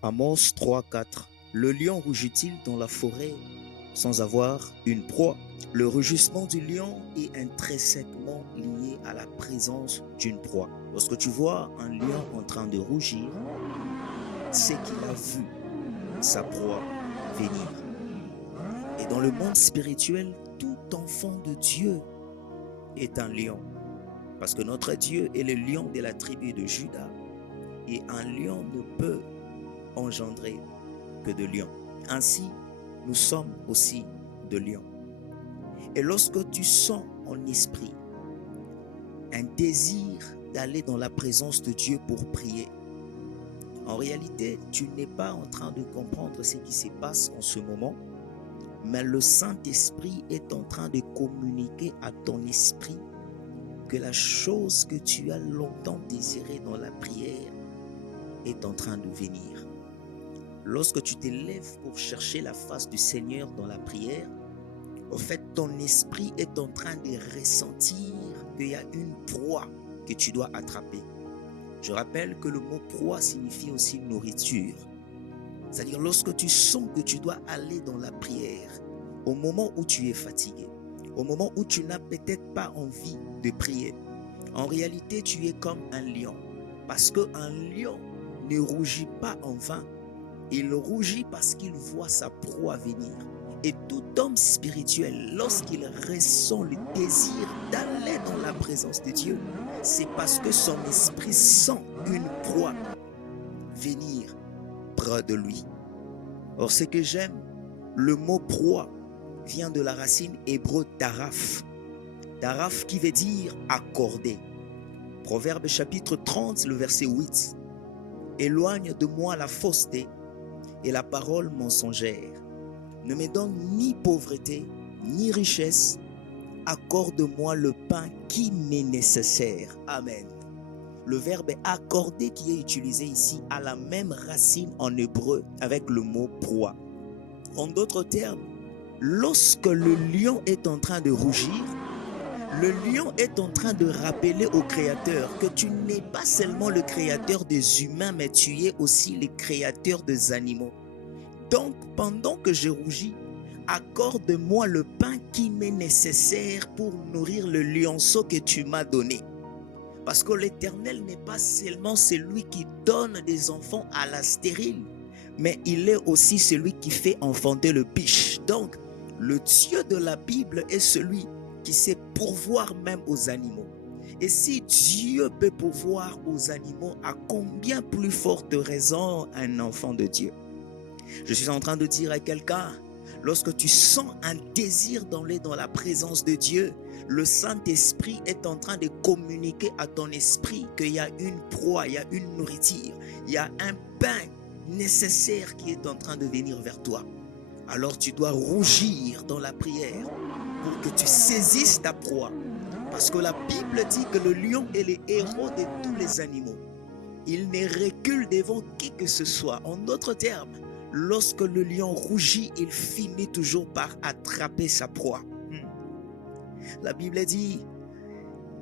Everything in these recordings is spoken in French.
Amos 3:4. Le lion rugit-il dans la forêt sans avoir une proie? Le rugissement du lion est intrinsèquement lié à la présence d'une proie. Lorsque tu vois un lion en train de rougir, c'est qu'il a vu sa proie venir. Et dans le monde spirituel, tout enfant de Dieu est un lion. Parce que notre Dieu est le lion de la tribu de Juda. Et un lion ne peut engendrer que de lions. Ainsi, nous sommes aussi de lions. Et lorsque tu sens en esprit un désir d'aller dans la présence de Dieu pour prier, en réalité, tu n'es pas en train de comprendre ce qui se passe en ce moment, mais le Saint-Esprit est en train de communiquer à ton esprit que la chose que tu as longtemps désirée dans la prière est en train de venir. Lorsque tu t'élèves pour chercher la face du Seigneur dans la prière, au fait, ton esprit est en train de ressentir qu'il y a une proie que tu dois attraper. Je rappelle que le mot proie signifie aussi nourriture. C'est-à-dire lorsque tu sens que tu dois aller dans la prière, au moment où tu es fatigué, au moment où tu n'as peut-être pas envie de prier, en réalité tu es comme un lion. Parce qu'un lion ne rougit pas en vain. Il rougit parce qu'il voit sa proie venir. Et tout homme spirituel, lorsqu'il ressent le désir d'aller dans la présence de Dieu, c'est parce que son esprit sent une proie venir près de lui. Or, ce que j'aime, le mot proie vient de la racine hébreu taraf. Taraf qui veut dire accorder. Proverbe chapitre 30, le verset 8. Éloigne de moi la fausseté et la parole mensongère. Ne me donne ni pauvreté, ni richesse. Accorde-moi le pain qui m'est nécessaire. Amen. Le verbe accorder qui est utilisé ici a la même racine en hébreu avec le mot proie. En d'autres termes, lorsque le lion est en train de rougir, le lion est en train de rappeler au Créateur que tu n'es pas seulement le créateur des humains, mais tu es aussi le créateur des animaux. Donc, pendant que je rougis, accorde-moi le pain qui m'est nécessaire pour nourrir le lionceau que tu m'as donné. Parce que l'Éternel n'est pas seulement celui qui donne des enfants à la stérile, mais il est aussi celui qui fait enfanter le biche. Donc, le Dieu de la Bible est celui qui sait pourvoir même aux animaux. Et si Dieu peut pourvoir aux animaux, à combien plus forte raison un enfant de Dieu? Je suis en train de dire à quelqu'un, lorsque tu sens un désir d'aller dans la présence de Dieu, le Saint-Esprit est en train de communiquer à ton esprit qu'il y a une proie, il y a une nourriture, il y a un pain nécessaire qui est en train de venir vers toi. Alors tu dois rougir dans la prière pour que tu saisisses ta proie. Parce que la Bible dit que le lion est le héros de tous les animaux. Il ne recule devant qui que ce soit. En d'autres termes, lorsque le lion rougit, il finit toujours par attraper sa proie. La Bible dit,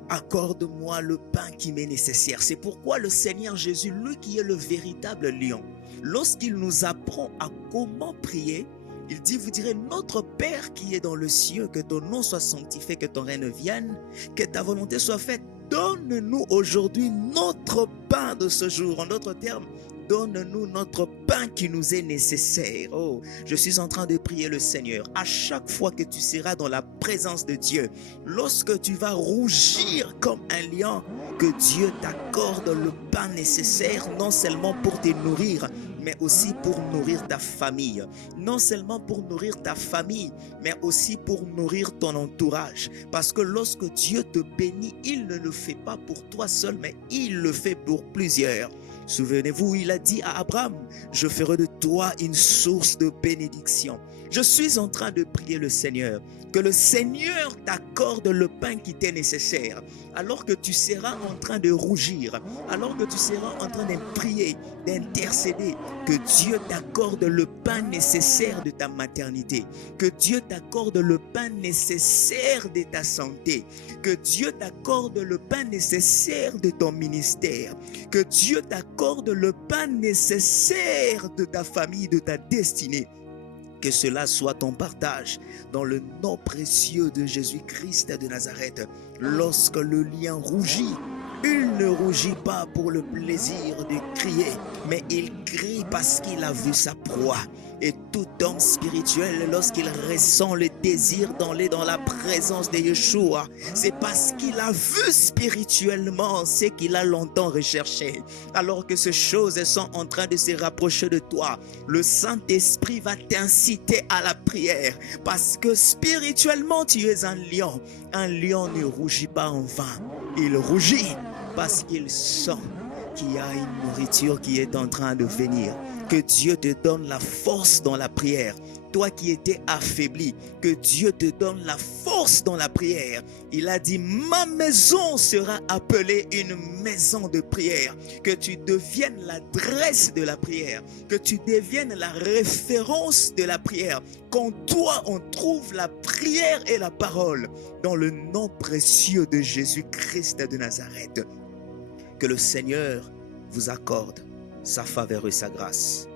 accorde-moi le pain qui m'est nécessaire. C'est pourquoi le Seigneur Jésus, lui qui est le véritable lion, lorsqu'il nous apprend à comment prier, il dit, vous direz, notre Père qui est dans le ciel, que ton nom soit sanctifié, que ton règne vienne, que ta volonté soit faite. Donne-nous aujourd'hui notre pain de ce jour. En d'autres termes, donne-nous notre pain qui nous est nécessaire. Oh, je suis en train de prier le Seigneur. À chaque fois que tu seras dans la présence de Dieu, lorsque tu vas rougir comme un lion, que Dieu t'accorde le pain nécessaire, non seulement pour te nourrir, mais aussi pour nourrir ta famille. Non seulement pour nourrir ta famille, mais aussi pour nourrir ton entourage. Parce que lorsque Dieu te bénit, il ne le fait pas pour toi seul, mais il le fait pour plusieurs. Souvenez-vous, il a dit à Abraham, je ferai de toi une source de bénédiction. Je suis en train de prier le Seigneur, que le Seigneur t'accorde le pain qui t'est nécessaire, alors que tu seras en train de rougir, alors que tu seras en train de prier, d'intercéder, que Dieu t'accorde le pain nécessaire de ta maternité, que Dieu t'accorde le pain nécessaire de ta santé, que Dieu t'accorde le pain nécessaire de ton ministère, que Dieu t'accorde le pain nécessaire de ta famille, de ta destinée. Que cela soit ton partage dans le nom précieux de Jésus-Christ de Nazareth. Lorsque le lion rougit, il ne rougit pas pour le plaisir de crier, mais il crie parce qu'il a vu sa proie. Et tout homme spirituel, lorsqu'il ressent le désir d'aller dans la présence de Yeshua, c'est parce qu'il a vu spirituellement ce qu'il a longtemps recherché. Alors que ces choses sont en train de se rapprocher de toi, le Saint-Esprit va t'inciter à la prière, parce que spirituellement tu es un lion. Un lion ne rougit pas en vain, il rougit parce qu'il sent qu'il y a une nourriture qui est en train de venir. Que Dieu te donne la force dans la prière. Toi qui étais affaibli, que Dieu te donne la force dans la prière. Il a dit, ma maison sera appelée une maison de prière. Que tu deviennes l'adresse de la prière. Que tu deviennes la référence de la prière. Qu'en toi, on trouve la prière et la parole. Dans le nom précieux de Jésus-Christ de Nazareth. Que le Seigneur vous accorde sa faveur et sa grâce.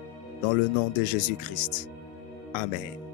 Dans le nom de Jésus-Christ. Amen.